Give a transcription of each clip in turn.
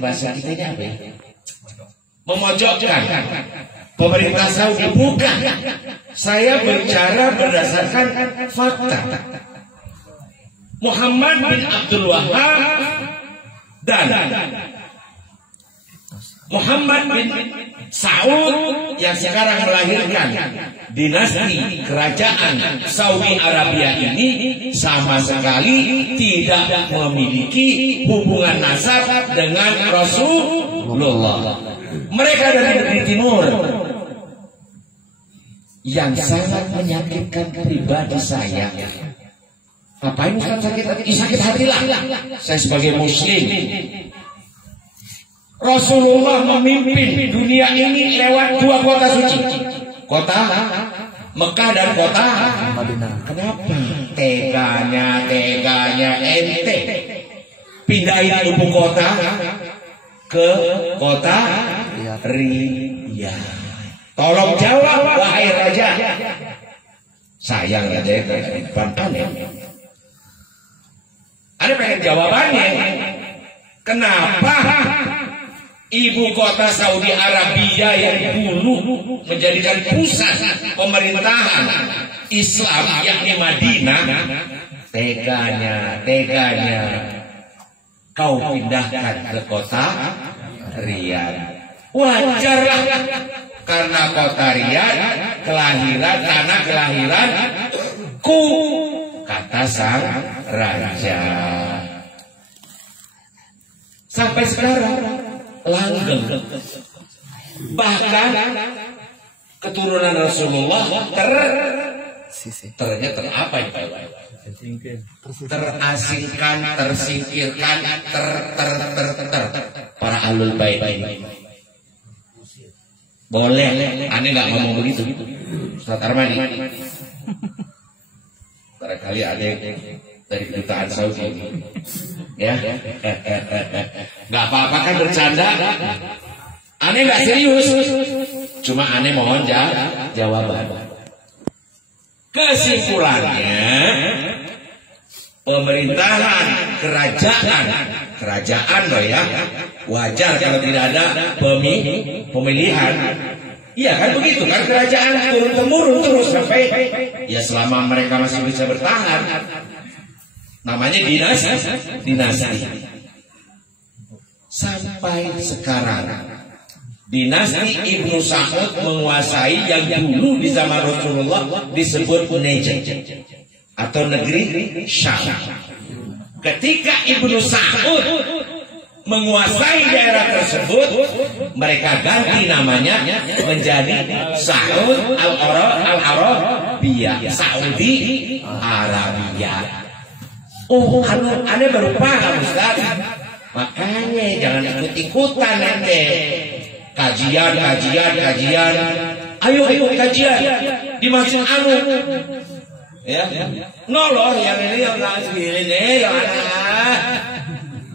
bahasa kitanya apa ya? Memojokkan. Pemerintah Saudi bukan. Saya bicara berdasarkan fakta. Muhammad bin Abdul Wahab dan Muhammad bin Saud yang sekarang melahirkan dinasti kerajaan Saudi Arabia ini sama sekali tidak memiliki hubungan nasab dengan Rasulullah. Mereka dari negeri timur. Yang sangat menyakitkan pribadi saya. Apa ini sakit hati? Sakit hatilah. Saya sebagai muslim. Rasulullah memimpin dunia ini lewat dua kota suci. Kota Mekah dan kota Madinah. Kenapa? Teganya ente pindahin ibu kota ke kota Riyadh. Tolong jawab wahai raja. Sayang raja itu depan aneh. Ada pengen jawabannya. Kenapa ibu kota Saudi Arabia yang dulu menjadikan pusat pemerintahan Islam yakni Madinah, teganya kau pindahkan ke kota Riyadh? Wajarlah, karena kota Riyadh tanah kelahiranku, kata sang raja. Sampai sekarang langgeng. Bahkan keturunan Rasulullah terasingkan, tersingkirkan, para ahlul bait. Boleh, aneh nggak ngomong begitu, Ustaz Armani. Barangkali ada dari kedutaan Saudi, ya. Nggak apa-apa kan bercanda. Aneh nggak serius, cuma aneh mohon jawaban. Kesimpulannya, pemerintahan kerajaan loh ya, wajar kalau tidak ada pemilihan. Iya kan begitu kan, kerajaan turun temurun terus sampai ya selama mereka masih bisa bertahan. Namanya dinasti. Sampai sekarang dinasti Ibnu Saud menguasai yang dulu di zaman Rasulullah disebut Najd atau negeri Syam. Ketika Ibnu Saud menguasai daerah tersebut, mereka ganti namanya menjadi Saud Al-Arabiyah, Saudi Arabia. Oh, aneh baru paham Ustaz. Makanya jangan ikut-ikutan nanti. Kajian. Ayo kajian di Masjid Anu. Ya, noloh yang ini yang ini ya.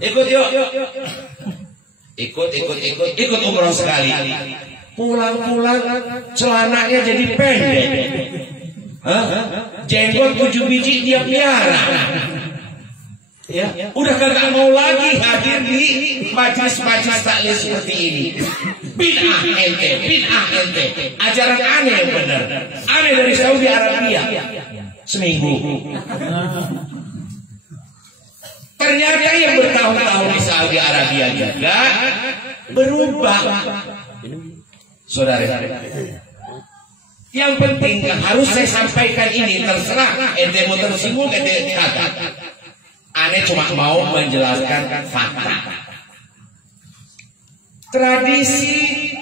Ikut yuk. Ikut umroh sekali. Pulang celananya jadi pendek. Jenggot 7 biji dia pelihara. Ya, udah kagak mau lagi hadir di majelis taklim seperti ini. Bid'ah ente. Ajaran aneh benar. Aneh dari Saudi Arabia. Seminggu. Ternyata yang bertahun-tahun di Saudi Arabia juga berubah. Saudara, yang penting harus saya sampaikan ini, terserah ente mau tersinggung ente kagak. Aneh cuma mau menjelaskan fakta. Tradisi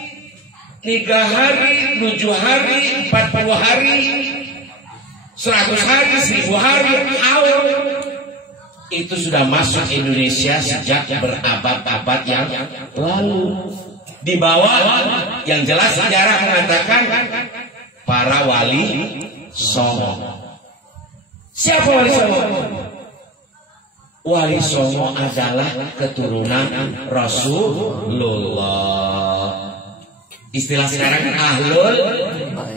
3 hari, 7 hari, 40 hari, 100 hari, 1000 hari, haul itu sudah masuk Indonesia sejak berabad-abad yang lalu. Di bawah yang jelas sejarah mengatakan para wali songo. Siapa wali songo? Wali songo adalah keturunan Rasulullah. Istilah sekarang ahlul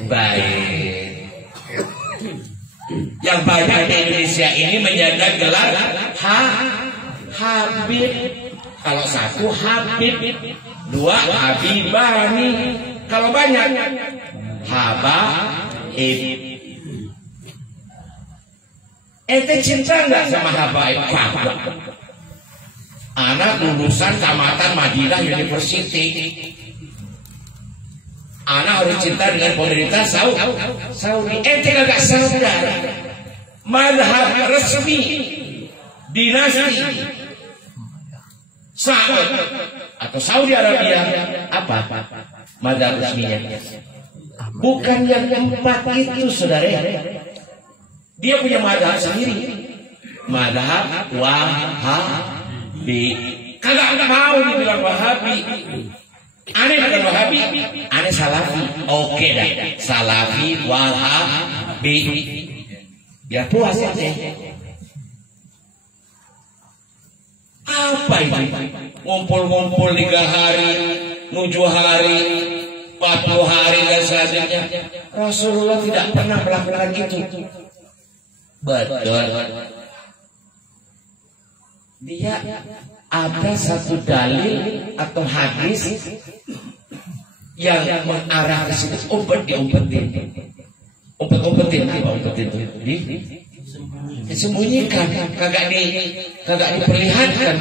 bait. Yang banyak di Indonesia ini menjaga gelar Habib Kalau satu Habib, dua Habibani. Kalau banyak Habaib. Ente cinta nggak sama Habaib? Anak lulusan tamatan Madinah University. Anak harus cinta dengan pemerintah Saudi. Ente nggak sadar. Madhab resmi dinasti Saud atau Saudi Arabia apa? Madhab resminya bukan yang keempat itu, saudara. Dia punya madhab sendiri, madhab Wahabi. Kagak mau dibilang Wahabi. Aneh bukan Wahabi, aneh Salafi. Oke dah, Salafi Wahabi. Ya puas aja. Apa itu? Ngumpul-ngumpul 3 hari, 7 hari, 40 hari dan selanjutnya. Rasulullah tidak pernah melakukan itu. Betul. Dia ada satu dalil atau hadis yang mengarah ke situ. Diumpetin. Umpetin disembunyikan, kagak diperlihatkan.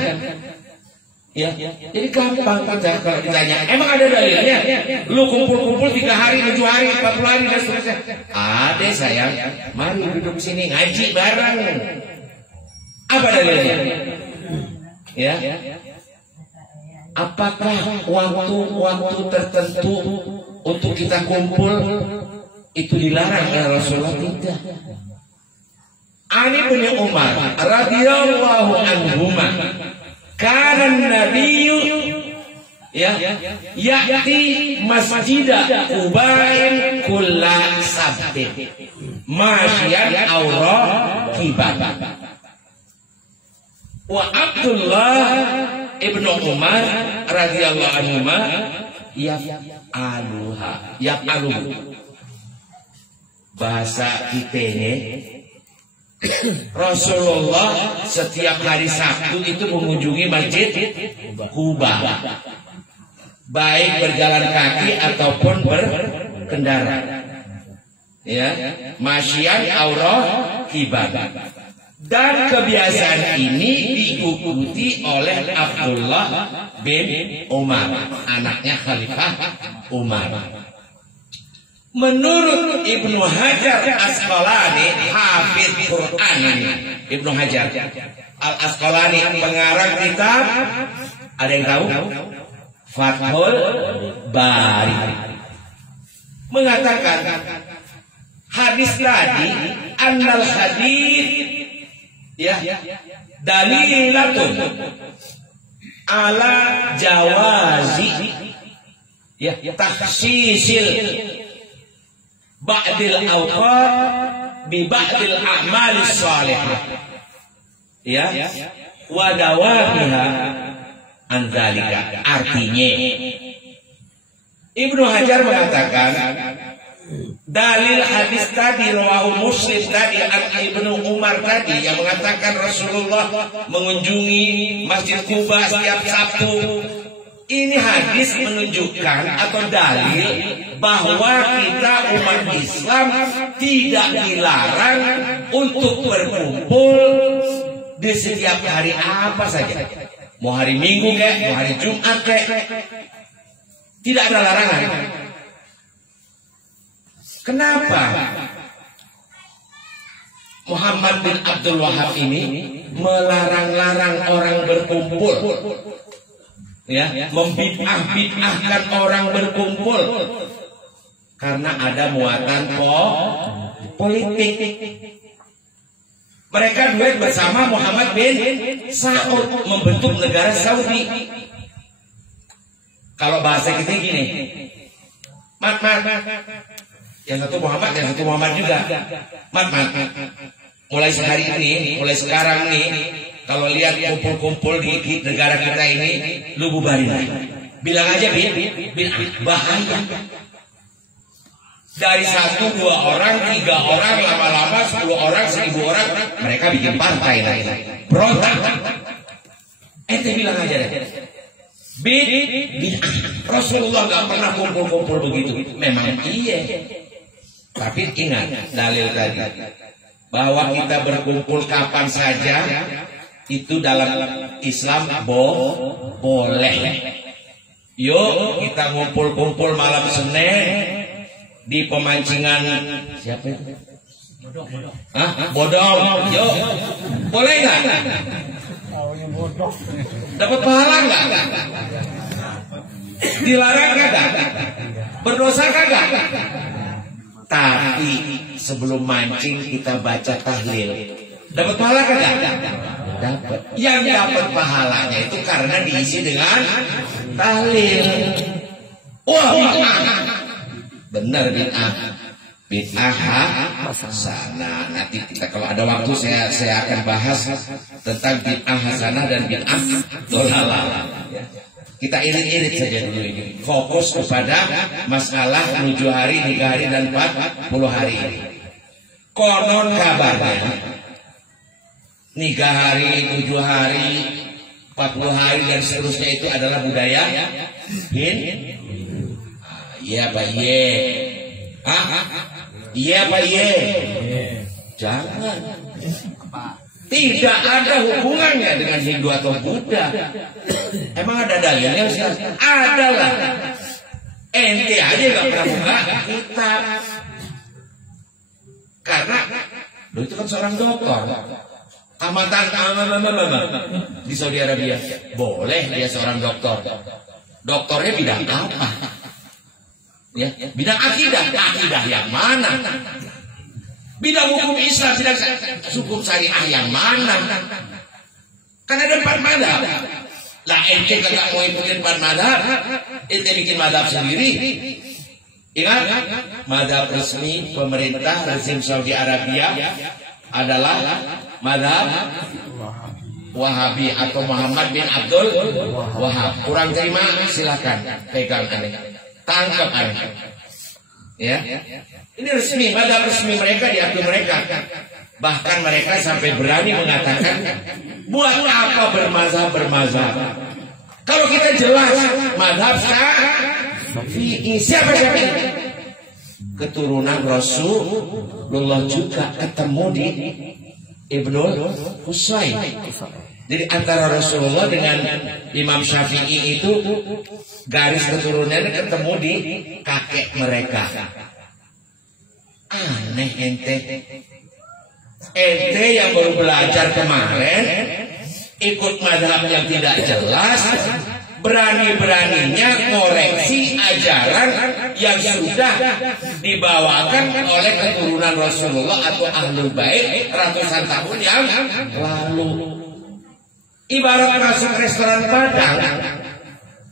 Ya, jadi gampang kita kalau ditanya, emang ada dalilnya? Lu kumpul-kumpul 3 hari, 7 hari, 40 hari dan seterusnya. Ada sayang, mari duduk sini ngaji bareng. Apa dalilnya? Ya, apakah waktu tertentu untuk kita kumpul itu dilarang oleh Rasulullah? Tidak. Ani bin Umar radhiyallahu anhuma kana nabiyyu ya'ti masjidah Ubain kulla sabtin masyian aura kibat. Wa Abdullah ibnu Umar radhiyallahu anhuma yaf'aluha. Bahasa kita ini, Rasulullah setiap hari Sabtu itu mengunjungi masjid Kuba, baik berjalan kaki ataupun berkendara. Ya, masyian aura kibat. Dan kebiasaan ini diikuti oleh Abdullah bin Umar, anaknya Khalifah Umar. Menurut Ibnu Hajar Asqalani, hafidz Quran ini, Ibnu Hajar Al Asqalani, pengarang kitab, ada yang tahu? Fathul Bari, mengatakan hadis tadi, annal hadis dalilatun ala jawazi takhsisil ba'dil awqat bi ba'dil a'malis salihah wa dawamiha an dzalika. Artinya Ibnu Hajar mengatakan dalil hadis tadi rawahu Muslim tadi an Ibnu Umar tadi yang mengatakan Rasulullah mengunjungi Masjid Kuba setiap Sabtu. Ini hadis menunjukkan atau dalil bahwa kita umat Islam tidak dilarang untuk berkumpul di setiap hari apa saja. Mau hari Minggu kek, mau hari Jumat kek. Tidak ada larangan. Kenapa Muhammad bin Abdul Wahab ini melarang-larang orang berkumpul? Membid'ah-bid'ahkan orang berkumpul karena ada muatan politik. Mereka duet bersama Muhammad bin Saud membentuk negara Saudi. Kalau bahasa kita gini, mat, yang satu Muhammad, yang satu Muhammad juga. Mat, mulai sehari ini, mulai sekarang nih, kalau lihat kumpul-kumpul di negara kita ini, lu bubarin aja. Bilang aja bahaya. Dari 1, 2 orang, 3 orang, lama-lama 10 orang, 1000 orang, mereka bikin partai lain. Berontak. Ente bilang aja deh. Bid'ah. Rasulullah gak pernah kumpul-kumpul begitu. Memang iya. Tapi ingat dalil tadi bahwa kita berkumpul kapan saja itu dalam Islam boleh. Yuk kita ngumpul-kumpul malam Senin di pemancingan siapa itu? Bodong. Yuk. Boleh nggak? Dapat pahala nggak? Dilarang kagak? Berdosa kagak? Tapi sebelum mancing kita baca tahlil. Dapat pahala kagak? Dapat. Yang dapat pahalanya itu karena diisi dengan tahlil. Wah, benar bid'ah. Bid'ah hasanah. Nanti kita kalau ada waktu saya akan bahas tentang bid'ah hasanah dan bid'ah dhalalah. Kita irit-irit saja dulu ini. Fokus kepada masalah 7 hari, 3 hari dan 40 hari ini. Konon kabarnya 3 hari, 7 hari, 40 hari dan seterusnya itu adalah budaya iya Pak Ye. Iya Pak Ye. Jangan. Tidak ada hubungannya dengan Hindu atau Buddha. Emang ada dalilnya Ustaz? Ada lah. Ente aja gak pernah buka kitab. Karena itu kan seorang dokter. Amatan di Saudi Arabia. Boleh dia seorang dokter. Dokternya bidang apa? Ya, bidang akidah. Akidah yang mana? Bidang hukum Islam, bidang hukum syariah yang mana? Kan ada 4 madhab. Lah ente kagak mau ikutin 4 madhab, ente bikin madhab sendiri. Ingat, madhab resmi pemerintah rezim Saudi Arabia adalah madhab Wahabi atau Muhammad bin Abdul Wahab. Kurang terima silakan pegang aneh, tangkap aneh. Ya, ini resmi, madhab resmi mereka, diakui mereka. Bahkan mereka sampai berani mengatakan, buat apa bermazhab? Kalau kita jelas madhab Syafi'i, siapa ini? Keturunan Rasulullah juga ketemu di Ibnul Husain. Jadi antara Rasulullah dengan Imam Syafi'i itu garis keturunannya ketemu di kakek mereka. Aneh ente. Ente yang baru belajar kemarin ikut madhab yang tidak jelas, berani-beraninya koreksi ajaran yang sudah dibawakan oleh keturunan Rasulullah atau Ahlul Bait ratusan tahun yang lalu. Ibarat masuk restoran Padang,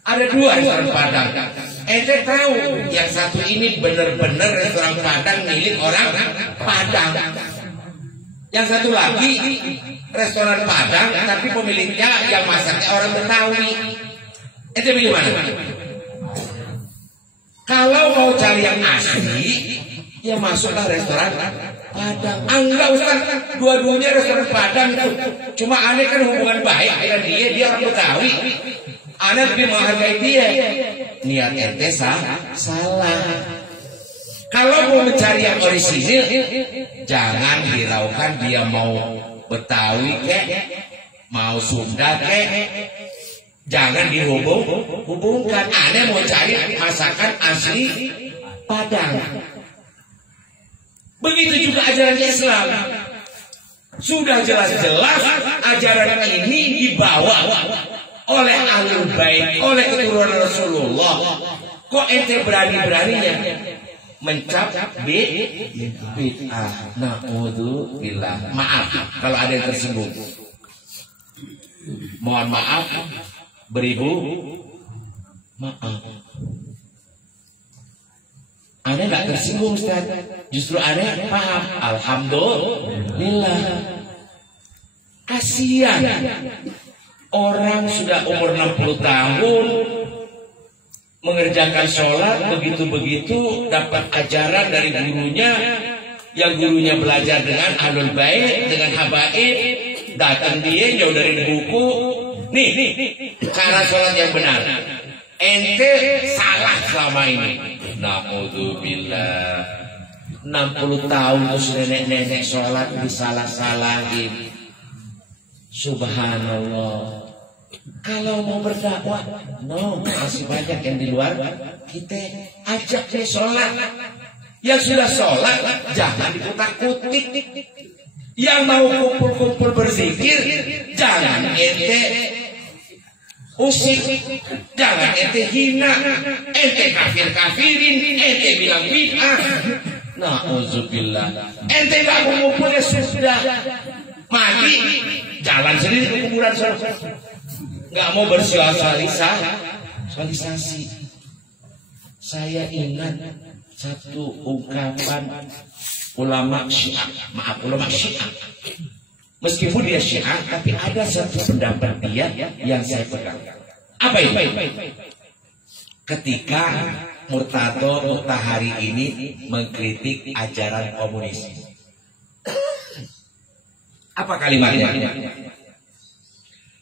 ada 2 restoran Padang. Ente tahu yang satu ini benar-benar restoran Padang milik orang Padang. Yang satu lagi restoran Padang tapi pemiliknya yang masaknya orang Betawi. Ente bagaimana? Kalau mau cari yang asli, ya masuklah restoran Padang. Enggak Ustaz, dua-duanya restoran Padang tuh. Cuma aneh kan hubungan baik dengan dia orang Betawi. Aneh lebih menghargai dia. Niat ente salah. Kalau mau mencari yang orisinil, jangan hiraukan dia mau Betawi kek, mau Sunda kek. Jangan dihubungkan. Aneh mau cari masakan asli Padang. Begitu juga ajaran Islam. Sudah jelas-jelas ajaran ini dibawa oleh Ahlul Bait, oleh keturunan Rasulullah. Kok ente berani-beraninya mencap bid'ah? Na'udzubillah. Maaf kalau ada yang tersinggung. Mohon maaf, beribu maaf. Aneh gak tersinggung Ustaz. Justru aneh paham. Alhamdulillah. Kasihan orang sudah umur 60 tahun mengerjakan sholat begitu-begitu, dapat ajaran dari gurunya, yang gurunya belajar dengan Ahlul Bait, dengan habaib, datang dia jauh dari buku, Nih, cara sholat yang benar. Ente salah selama ini. Na'udzubillah. 60 tahun terus nenek-nenek sholat disalah-salahin. Subhanallah. Kalau mau berdakwah, masih banyak yang di luar. Kita ajak dia sholat. Yang sudah sholat, jangan diputar-putik. Yang mau kumpul-kumpul berzikir, jangan ente usik, jangan ente hina, ente kafir-kafirin, ente bilang bid'ah. Na'udzubillah. Ente gak mengumpul ya sudah mati, jalan sendiri ke kuburan. Gak mau bersosialisasi. Saya ingat satu ungkapan ulama Syiah, ulama Syiah. Meskipun dia Syiah, tapi ada satu pendapat dia yang saya pegang. Apa itu? Ketika Murtado Mutahari ini mengkritik ajaran komunis. Apa kalimatnya?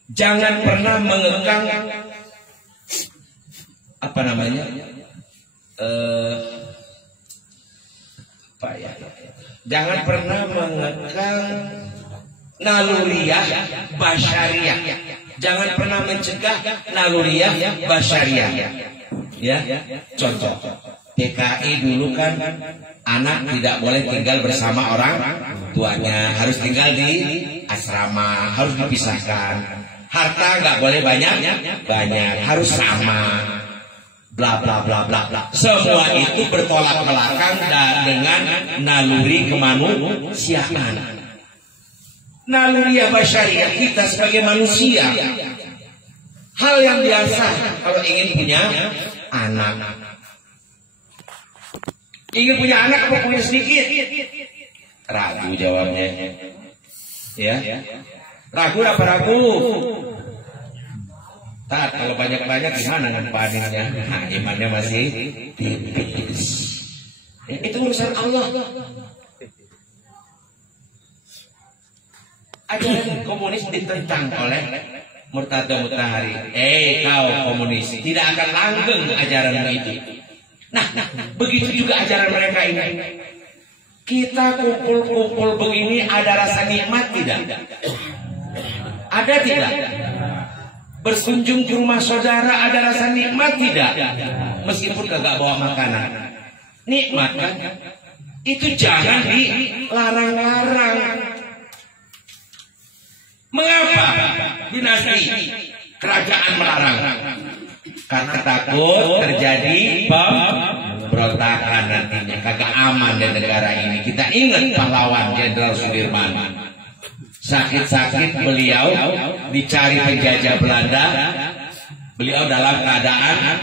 Jangan pernah mengekang apa namanya? Jangan pernah mengekang naluriah basyariah. Jangan pernah mencegah naluriah basyariah. Ya, contoh PKI dulu kan anak tidak boleh tinggal bersama orang tuanya, harus tinggal di asrama, harus dipisahkan. Harta nggak boleh banyak, harus sama. Bla bla bla bla bla. Semua itu bertolak belakang dengan naluri kemanusiaan. Naluri basyariah kita sebagai manusia. Hal yang biasa kalau ingin punya anak. Ingin punya anak apa punya sedikit? Ragu jawabnya. Ya. Ragu apa ragu? Kalau banyak-banyak gimana paninnya? Nah, imannya masih tipis. Itu urusan Allah. Ajaran komunis ditentang oleh Murtado Mutahari. Kau komunis, tidak akan langgeng ajaranmu itu. Nah, begitu juga ajaran mereka ini. Kita kumpul-kumpul begini ada rasa nikmat tidak? Ada tidak? Berkunjung ke rumah saudara ada rasa nikmat tidak? Meskipun kagak bawa makanan, nikmat kan? Itu jangan dilarang-larang. Mengapa dinasti kerajaan melarang? Karena takut terjadi pemberontakan nantinya, kagak aman di negara ini. Kita ingat pahlawan Jenderal Sudirman. Sakit-sakit beliau dicari penjajah Belanda, beliau dalam keadaan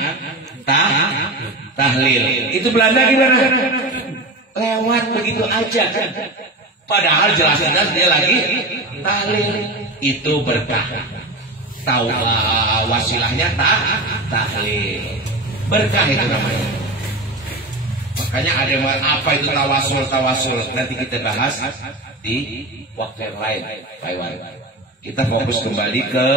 tahlil. Itu Belanda gimana? Lewat begitu aja kan? Padahal jelas-jelas dia lagi tahlil. Itu berkah. Tahu wasilahnya tahlil. Berkah itu namanya. Makanya ada yang apa itu tawasul. Nanti kita bahas di waktu yang lain. Kita fokus kembali ke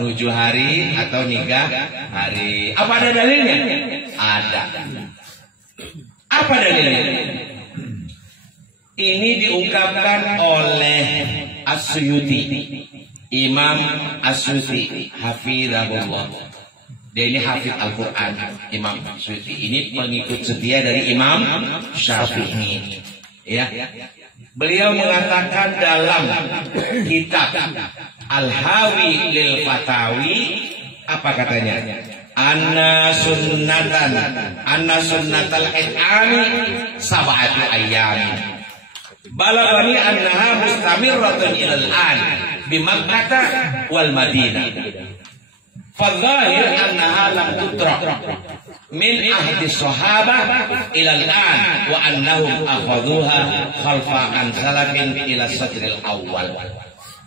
7 hari atau nikah hari. Apa ada dalilnya? Ada. Apa dalilnya? Ini diungkapkan oleh As-Suyuti, Imam As-Suyuti, hafizahullah. Dia ini hafiz Al-Quran, Imam As-Suyuti. Ini pengikut setia dari Imam Syafi'i. Ya, beliau mengatakan dalam kitab Al-Hawi lil Fatawi, apa katanya? Anna sunnatal ihami sab'atu ayyam. Balagani annaha mustamirratun ilal an bi Makkah wal Madinah. Fadhahir annaha lam tutrak min ahdi sahabah ilal an wa annahum akhadhuha khalfa an salafin ila sadril awal.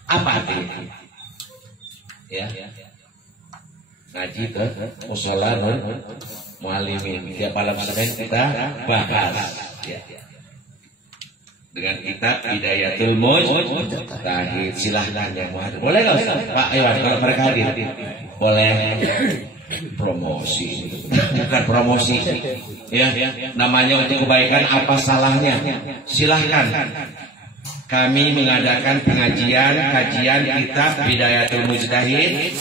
Apa artinya? Ya. Ngaji ke mushola muallimin. Tiap malam Senin kita bahas. Ya. dengan kitab Hidayatul Mujtahid. Silahkan yang mau hadir. Boleh nggak Ustaz? Pak Iwan, kalau mereka hadir boleh. Promosi, bukan promosi, ya. Namanya untuk kebaikan, apa salahnya? Silahkan. Kami mengadakan kajian kitab Hidayatul Mujtahid,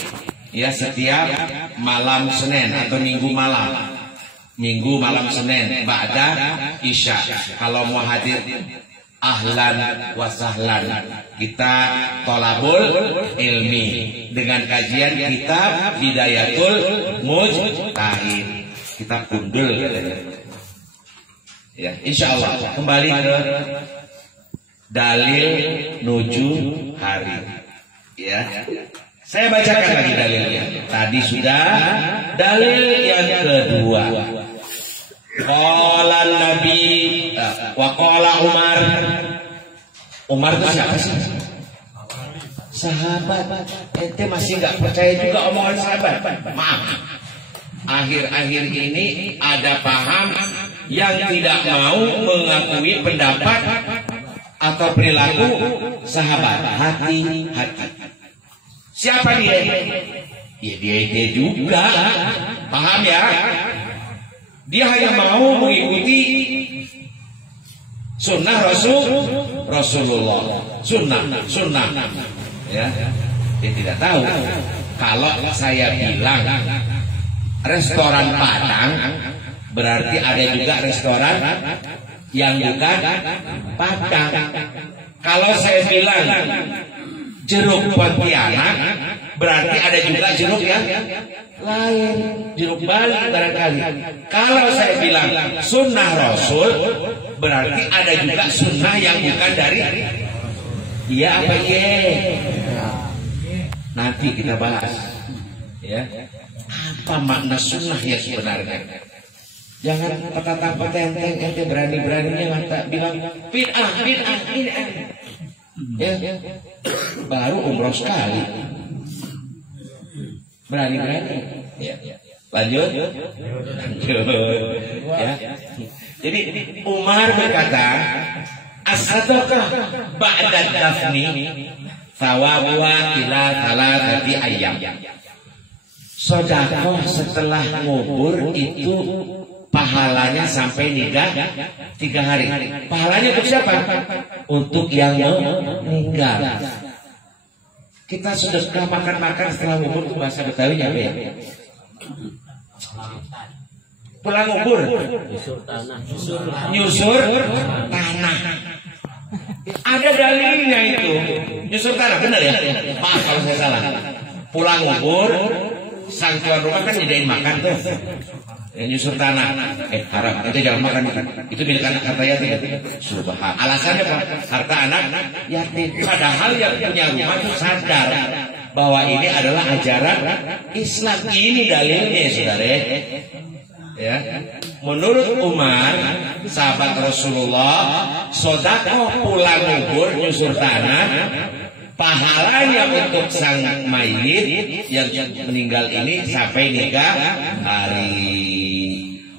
ya, setiap malam Senin atau Minggu malam Senin ba'da Isya. Kalau mau hadir, ahlan wa sahlan. Kita tolabul ilmi dengan kajian kitab Hidayatul Mujtahid. Kita kundul, ya, insya Allah. Kembali ke dalil nuju hari, ya. Saya bacakan lagi dalilnya. Tadi sudah dalil yang kedua. Qala Nabi wa qala Umar. Umar itu siapa sih? Sahabat. Ente masih nggak percaya juga omongan sahabat? Maaf. Akhir-akhir ini ada paham yang tidak mau mengakui pendapat atau perilaku sahabat. Hati-hati. Siapa dia? Ya dia juga. Paham ya? Dia hanya mau mengikuti sunnah Rasulullah. Sunnah. Ya, dia tidak tahu kalau saya bilang restoran Padang, berarti ada juga restoran yang bukan Padang. Kalau saya bilang jeruk Pontianak, berarti ada juga jeruk yang lain, jeruk Bali barangkali. Kalau saya bilang sunnah Rasul, berarti ada juga sunnah yang bukan dari iya apa ye. Nanti kita bahas, ya, apa makna sunnah yang sebenarnya. Jangan petenteng ente berani-beraninya ngata bilang bid'ah. Ya, baru umroh sekali. Berani-berani. Ya. Lanjut. Ya. Jadi Umar berkata, as-sadaqah ba'da dafni thawabuha ila thalathati ayyam. Sedekah setelah ngubur itu pahalanya sampai nikah 3 hari. Pahalanya untuk siapa? Untuk yang meninggal. Kita sedekah makan-makan setelah ngubur, itu bahasa Betawinya apa ya? Pulang ngubur. Nyusur tanah. Ada dalilnya itu. Nyusur tanah, benar ya? Maaf kalau saya salah. Pulang ngubur, sang tuan rumah kan nyediain makan tuh. Nyusur tanah, haram, itu jangan makan itu milik anak kata yatim. Subhan. Alasannya apa? Harta anak yatim. Padahal yang punya rumah itu sadar bahwa ini adalah ajaran Islam. Ini dalilnya, saudara. Ya, menurut Umar, sahabat Rasulullah, sedekah pulang ngubur nyusur tanah, pahalanya untuk sang mayit yang meninggal ini sampai nikah hari.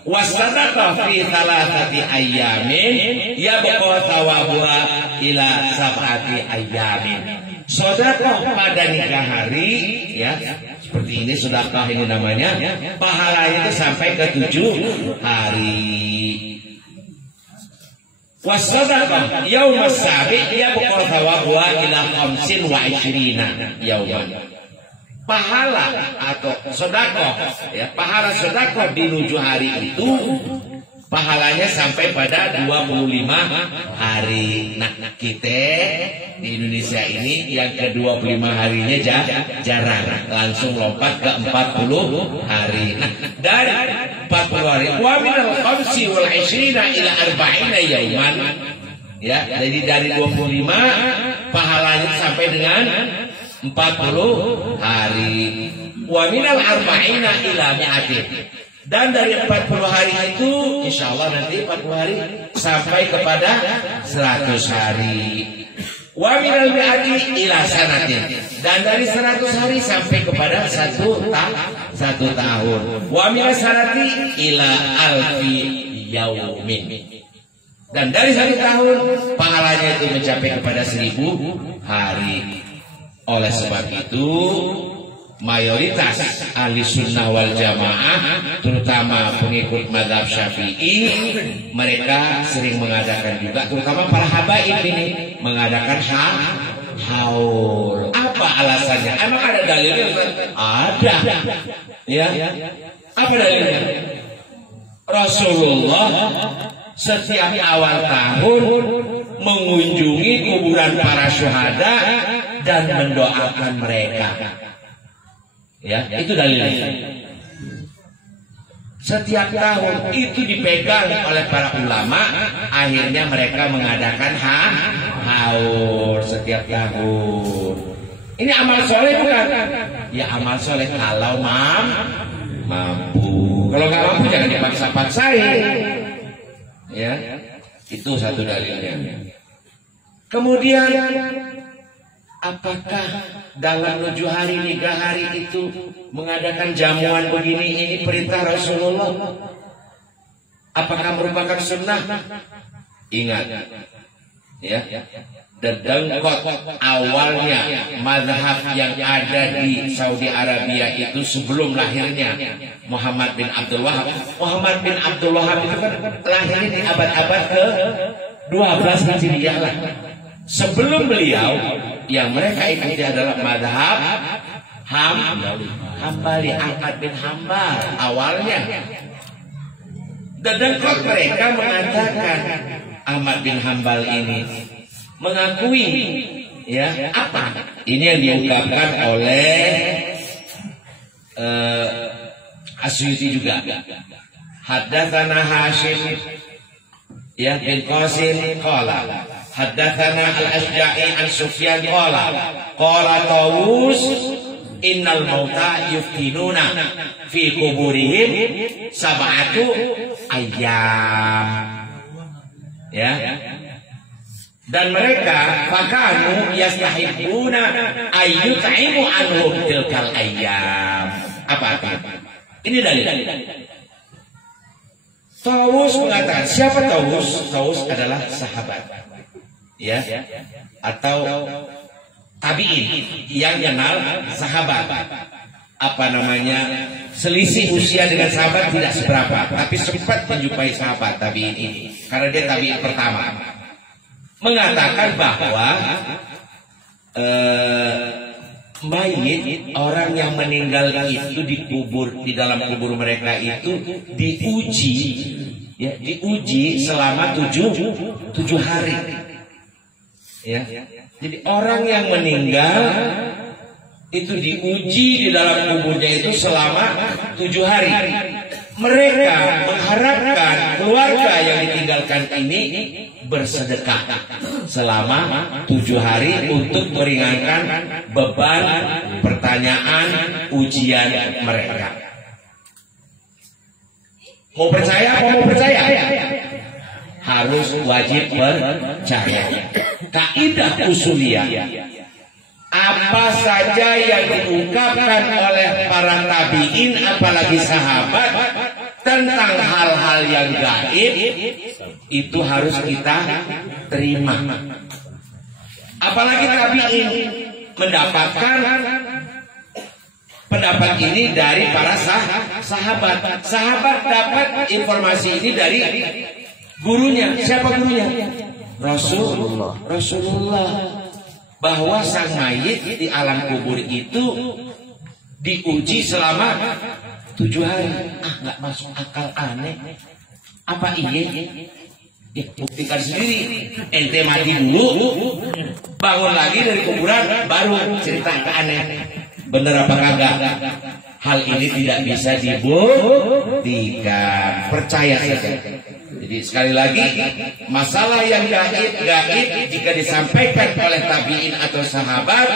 Wasadaqah fi thalathati ayyamin yabqa thawabuha ila sab'ati ayyamin. Sedekah pada nikah hari, ya, seperti ini sedekah ini namanya, pahalanya itu sampai ke 7 hari. Wasadaqah yaumas sabi' yabqa thawabuha ila 25 yauman. Pahala atau sedekah, ya, pahala sedekah di 7 hari itu pahalanya sampai pada 25 hari. Nah, kita di Indonesia ini yang ke 25 harinya jarang, langsung lompat ke 40 hari. Nah, dari 40 hari wa minal khamsi wal 20 ila 40 yauman, ya, jadi dari 25 pahalanya sampai dengan 40 hari. Wa minal 40 ila 100. Dan dari 40 hari itu, insya Allah nanti 40 hari sampai kepada 100 hari. Wa minal 100 ila sanatin. Dan dari 100 hari sampai kepada 1 tahun. Wa minal sanati ila alfi yaumin. Dan dari 1 tahun pahalanya itu mencapai kepada 1000 hari. Oleh sebab itu mayoritas ahli sunnah wal jamaah, terutama pengikut mazhab Syafi'i, mereka sering mengadakan juga, terutama para habaib ini, mengadakan haul. Apa alasannya? Emang ada dalilnya? Ada. Ya. Apa dalilnya? Rasulullah setiap awal tahun mengunjungi kuburan para syuhada dan mendoakan mereka. Ya, itu dalilnya. Setiap tahun itu dipegang oleh para ulama, akhirnya mereka mengadakan haul setiap tahun. Ini amal soleh bukan? Ya amal soleh kalau mampu. Kalau nggak mampu jangan dipaksa-paksain. Ya, itu satu dalilnya. Kemudian apakah dalam 7 hari 3 hari itu mengadakan jamuan begini ini perintah Rasulullah? Apakah merupakan sunnah? Ingat, ya, dedengkot awalnya mazhab yang ada di Saudi Arabia itu sebelum lahirnya Muhammad bin Abdul Wahab. Muhammad bin Abdul Wahab itu kan lahirnya di abad-abad ke-12 Hijriah lah. Sebelum beliau, yang mereka ikuti adalah mazhab Hambali, Ahmad bin Hambal awalnya. Dedengkot mereka mengatakan Ahmad bin Hambal ini mengakui, ya, apa? Ini yang diungkapkan oleh Asyuti juga. Haddatsana Hashim, ya, bin Qasim qala haddatsana al-Asja'i an Sufyan qala Tawus innal mauta yuftinuna fi kuburihim sab'atu ayyam. Ya. Dan mereka fakanu yastahibuna ayyut'imu anhum tilkal ayyam. Apa artinya? Ini dalil. Tawus mengatakan, siapa Tawus? Tawus adalah sahabat, ya, atau tabi'in yang kenal sahabat. Apa namanya? Selisih usia dengan sahabat tidak seberapa, tapi sempat menjumpai sahabat tabi'in ini karena dia tabi'in pertama. Mengatakan bahwa mayit orang yang meninggal itu dikubur di dalam kubur mereka itu diuji, ya, diuji selama 7 hari. Ya. Jadi orang yang meninggal itu diuji di dalam kuburnya itu selama 7 hari. Mereka mengharapkan keluarga yang ditinggalkan ini bersedekah selama 7 hari untuk meringankan beban pertanyaan ujian mereka. Mau percaya apa mau percaya? Harus wajib percaya. Kaidah usuliyah, apa saja yang diungkapkan oleh para tabi'in apalagi sahabat tentang hal-hal yang gaib itu harus kita terima. Apalagi tabi'in mendapatkan pendapat ini dari para sahabat. Sahabat dapat informasi ini dari gurunya. Siapa gurunya? Rasulullah. Bahwa sang mayit di alam kubur itu diuji selama 7 hari. Nggak masuk akal, aneh. Apa iya? Ya, buktikan sendiri. Ente mati dulu, bangun lagi dari kuburan, baru cerita aneh. Bener apa kagak? Hal ini tidak bisa dibuktikan. Percaya saja. Jadi sekali lagi, masalah yang gaib jika disampaikan oleh tabi'in atau sahabat,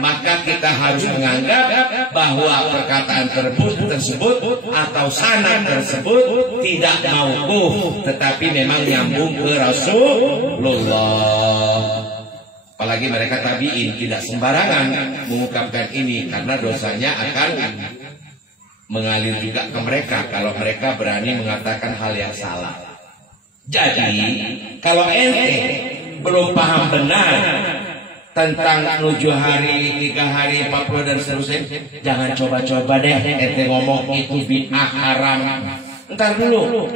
maka kita harus menganggap bahwa perkataan tersebut atau sanad tersebut tidak mauquf, tetapi memang nyambung ke Rasulullah. Apalagi mereka tabi'in tidak sembarangan mengungkapkan ini, karena dosanya akan mengalir juga ke mereka kalau mereka berani mengatakan hal yang salah. Jadi kalau ente belum paham benar tentang 7 hari, 3 hari, 40 dan seterusnya, jangan coba-coba deh ente ngomong itu bid'ah haram. Ntar dulu,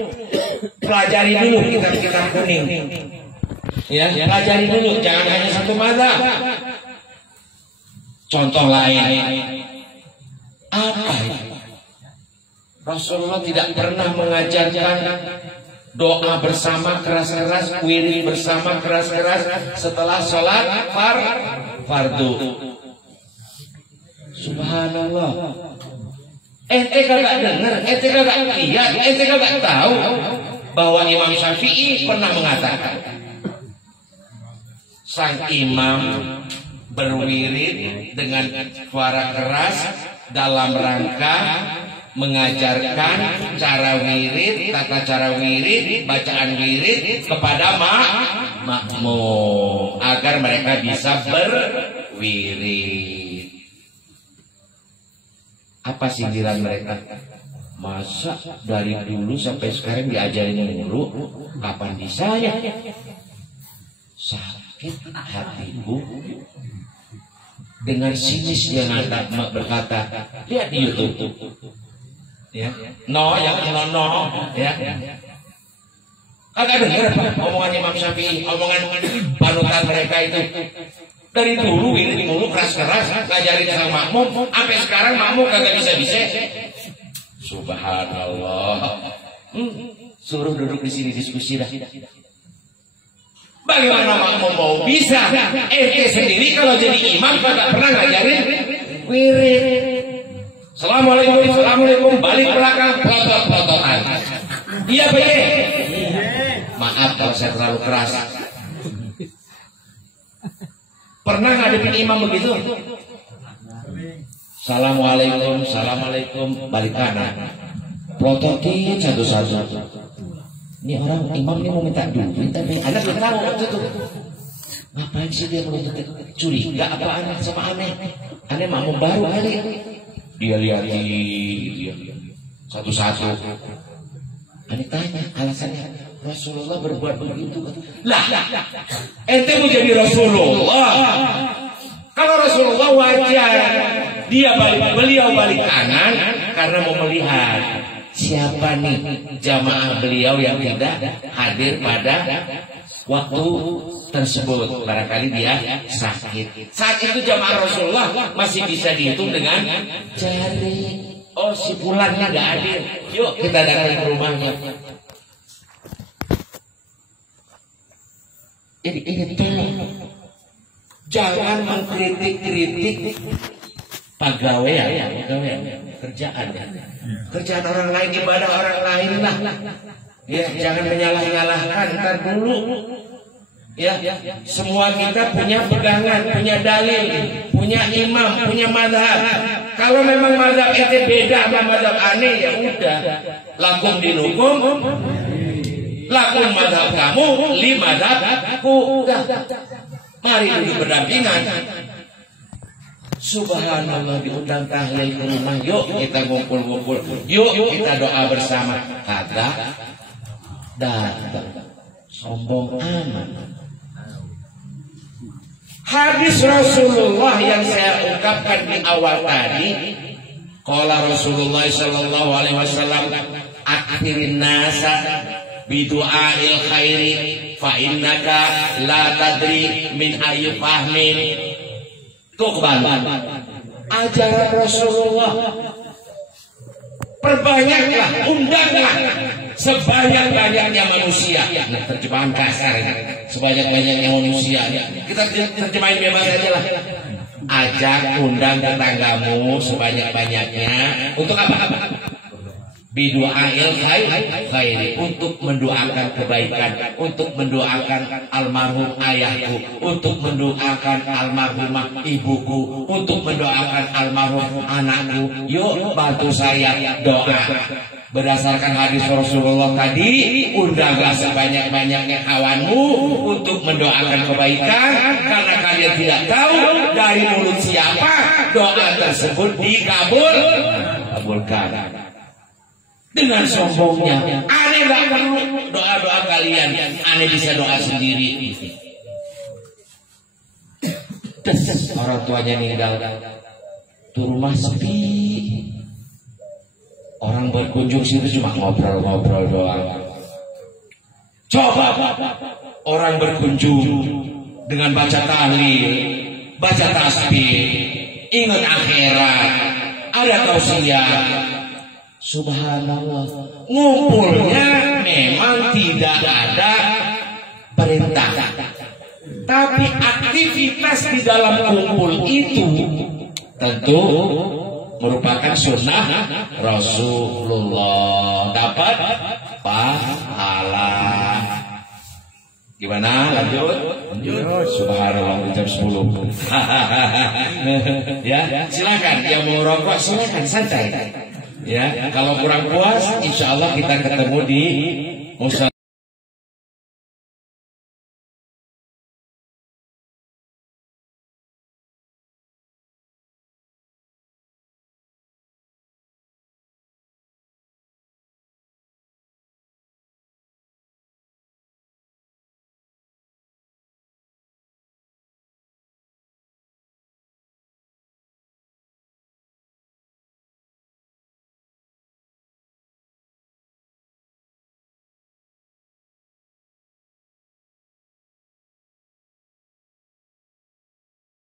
pelajari dulu kitab-kitab kuning. Ya, pelajari dulu, jangan hanya satu mazhab. Contoh lain, apa itu? Rasulullah tidak pernah mengajarkan doa bersama keras-keras, wirid bersama keras-keras setelah sholat fardu. Subhanallah. Ente kagak dengar, ente kagak lihat, ente kagak tahu bahwa Imam Syafi'i pernah mengatakan, sang imam berwirid dengan suara keras dalam rangka mengajarkan cara wirid, tata cara wirid, bacaan wirid kepada makmum agar mereka bisa berwirid. Apa sindiran mereka? Masa dari dulu sampai sekarang diajarin mulu, kapan bisanya? Sakit hatiku. Dengan sinis dia berkata, lihat di YouTube. Ya, yang no, ya. Kagak dengar omongan Imam Syafi'i, omongan panutan mereka itu. Dari dulu wirid mulu keras-keras ngajarin sama makmum, sampai sekarang makmum kagak bisa. Subhanallah. Suruh duduk di sini diskusi dah. Bagaimana makmum mau bisa? Ente sendiri kalau jadi imam kagak pernah ngajarin wirid. Assalamualaikum, balik belakang, protot-prototan. Iya, Pak. Maaf kalau saya terlalu keras. Pernah ngadepin imam begitu? Assalamualaikum, balik kanan. Prototin satu-satu. Ini orang imam ini mau minta duit, tapi Anda belum tahu waktu itu. Ngapain sih dia belum curiga apa aneh sama aneh? Aneh makmum baru kali. Dia lihat satu-satu. Aneh tanya alasannya, Rasulullah berbuat begitu. Lah, ente mau jadi Rasulullah. Kalau Rasulullah wajar beliau balik kanan karena mau melihat siapa nih jamaah beliau yang tidak hadir pada waktu tersebut. Barangkali dia sakit. Saat itu jamaah Rasulullah masih bisa dihitung dengan jari. Oh, si fulannya gak hadir. Yuk kita datang ke rumahnya. Jadi jangan mengkritik-kritik pegawai kerjaan orang lain, ibadah orang lain lah. Ya, jangan menyalah-nyalahkan. Ntar dulu. Ya, semua kita punya pegangan, punya dalil, punya imam, punya madhab. Kalau memang madhab itu beda sama madhab aneh, ya udah. Lakum dinukum, lakum madhab kamu, li madhabku. Mari duduk berdampingan. Subhanallah, diundang tahlil ke rumah. Yuk kita ngumpul-ngumpul. Yuk kita doa bersama. Kagak datang. Sombong amat. Hadis Rasulullah yang saya ungkapkan di awal tadi, qala Rasulullah sallallahu alaihi wasallam, akhirin nasa bidu'ail khairi fa innaka la tadri min ayyi fahmin tuqbal. Ajaran Rasulullah, perbanyaklah, undanglah sebanyak-banyaknya manusia. Nah, terjemahan kasar, sebanyak-banyaknya manusia. Kita terjemahin bebas aja lah. Ajak, undang tetanggamu sebanyak-banyaknya. Untuk apa? Bidu'ail khairi, untuk mendoakan kebaikan, untuk mendoakan almarhum ayahku, untuk mendoakan almarhumah ibuku, untuk mendoakan almarhum anakku. Yuk bantu saya doa. Berdasarkan hadis Rasulullah tadi, undanglah sebanyak-banyaknya kawanmu untuk mendoakan kebaikan, karena kalian tidak tahu dari mulut siapa doa tersebut dikabulkan. Dengan sombongnya, ada Aneh nggak perlu doa-doa kalian, aneh bisa doa sendiri. Terus orang tuanya meninggal, tuh rumah sepi. Orang berkunjung situ cuma ngobrol-ngobrol doang. Coba orang berkunjung dengan baca tahlil, baca tasbih, ingat akhirat, ada tausiah. Subhanallah, ngumpulnya memang tidak ada perintah, tapi aktivitas di dalam kumpul itu tentu merupakan sunnah Rasulullah, dapat pahala. Gimana? Lanjut. Subhanallah, jam 10. Ya, silakan yang mau rokok silakan santai. Ya, kalau kurang puas, insya Allah kita ketemu di